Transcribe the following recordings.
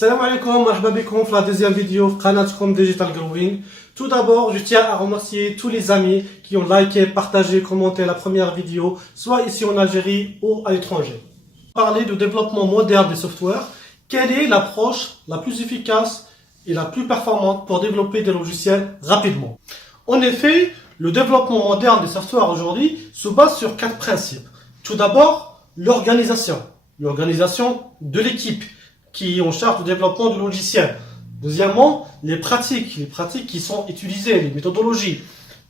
Salam alaikum, marhaba bikoum pour la deuxième vidéo de Qanatkoum Digital Growing. Tout d'abord, je tiens à remercier tous les amis qui ont liké, partagé, commenté la première vidéo, soit ici en Algérie ou à l'étranger. Parler du développement moderne des softwares, quelle est l'approche la plus efficace et la plus performante pour développer des logiciels rapidement? En effet, le développement moderne des softwares aujourd'hui se base sur 4 principes. Tout d'abord, l'organisation de l'équipe qui est en charge du développement du logiciel. Deuxièmement, les pratiques qui sont utilisées, les méthodologies.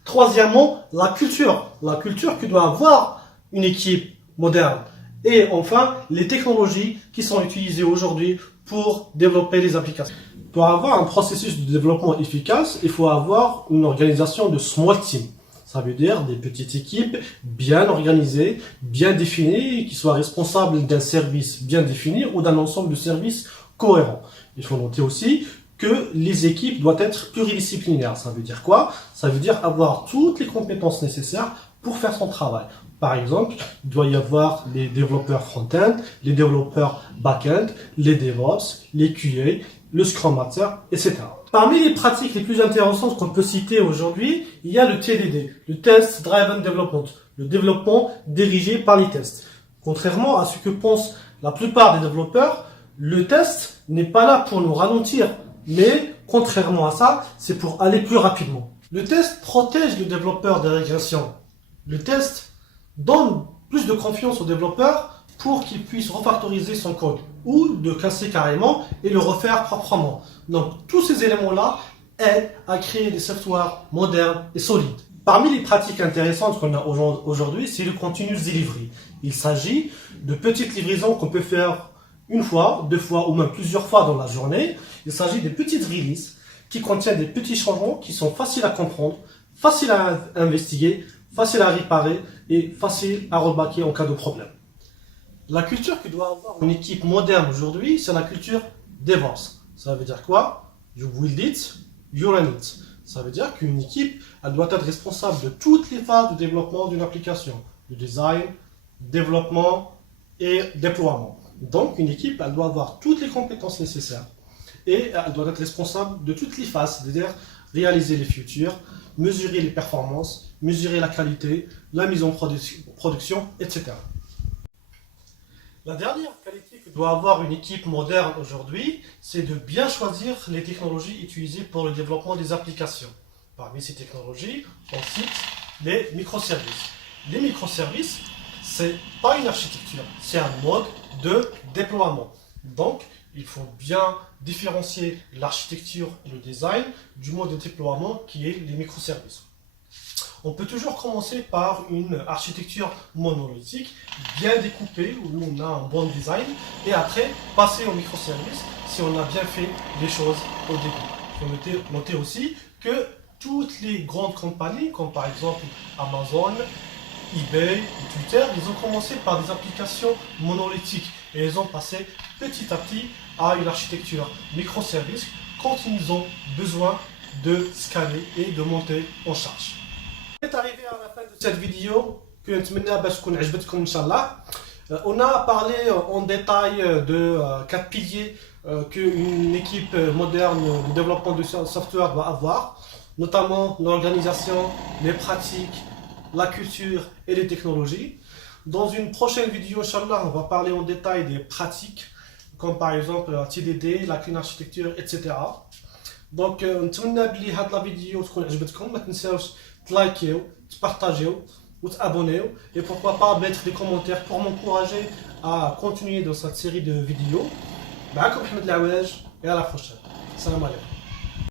Troisièmement, la culture que doit avoir une équipe moderne. Et enfin, les technologies qui sont utilisées aujourd'hui pour développer les applications. Pour avoir un processus de développement efficace, il faut avoir une organisation de small team. Ça veut dire des petites équipes bien organisées, bien définies, qui soient responsables d'un service bien défini ou d'un ensemble de services cohérents. Il faut noter aussi que les équipes doivent être pluridisciplinaires. Ça veut dire quoi? Ça veut dire avoir toutes les compétences nécessaires pour faire son travail. Par exemple, il doit y avoir les développeurs front-end, les développeurs back-end, les DevOps, les QA, le Scrum Master, etc. Parmi les pratiques les plus intéressantes qu'on peut citer aujourd'hui, il y a le TDD, le Test Driven Development, le développement dirigé par les tests. Contrairement à ce que pensent la plupart des développeurs, le test n'est pas là pour nous ralentir, mais contrairement à ça, c'est pour aller plus rapidement. Le test protège le développeur des régressions. Le test donne plus de confiance au développeur pour qu'il puisse refactoriser son code ou de casser carrément et le refaire proprement. Donc tous ces éléments-là aident à créer des softwares modernes et solides. Parmi les pratiques intéressantes qu'on a aujourd'hui, c'est le continuous delivery. Il s'agit de petites livraisons qu'on peut faire une fois, deux fois ou même plusieurs fois dans la journée. Il s'agit de petites releases qui contiennent des petits changements qui sont faciles à comprendre, faciles à investiguer, faciles à réparer et faciles à rebaquer en cas de problème. La culture que doit avoir une équipe moderne aujourd'hui, c'est la culture DevOps. Ça veut dire quoi? You build it, you run it. Ça veut dire qu'une équipe, elle doit être responsable de toutes les phases de développement d'une application. Du design, développement et déploiement. Donc, une équipe, elle doit avoir toutes les compétences nécessaires. Et elle doit être responsable de toutes les phases, c'est-à-dire réaliser les features, mesurer les performances, mesurer la qualité, la mise en production, etc. La dernière qualité que doit avoir une équipe moderne aujourd'hui, c'est de bien choisir les technologies utilisées pour le développement des applications. Parmi ces technologies, on cite les microservices. Les microservices, c'est pas une architecture, c'est un mode de déploiement. Donc, il faut bien différencier l'architecture et le design du mode de déploiement qui est les microservices. On peut toujours commencer par une architecture monolithique, bien découpée, où on a un bon design, et après passer aux microservices si on a bien fait les choses au début. Il faut noter aussi que toutes les grandes compagnies, comme par exemple Amazon, eBay, Twitter, ils ont commencé par des applications monolithiques et ils ont passé petit à petit à une architecture microservice quand ils ont besoin de scaler et de monter en charge. On est arrivé à la fin de cette vidéo que on a parlé en détail de 4 piliers qu'une équipe moderne de développement de software doit avoir, notamment l'organisation, les pratiques, la culture et les technologies. Dans une prochaine vidéo, Inch'Allah, on va parler en détail des pratiques, comme par exemple la TDD, la clean architecture, etc. Donc, نتمنى بلي هاد لا فيديو تكون عجبتكم. ما تنساوش تلايكيو, تبارطاجيو ou t'abonner et pourquoi pas mettre des commentaires pour m'encourager à continuer dans cette série de vidéos. معكم Ahmed Laouaj et à la prochaine. Salam alaikum.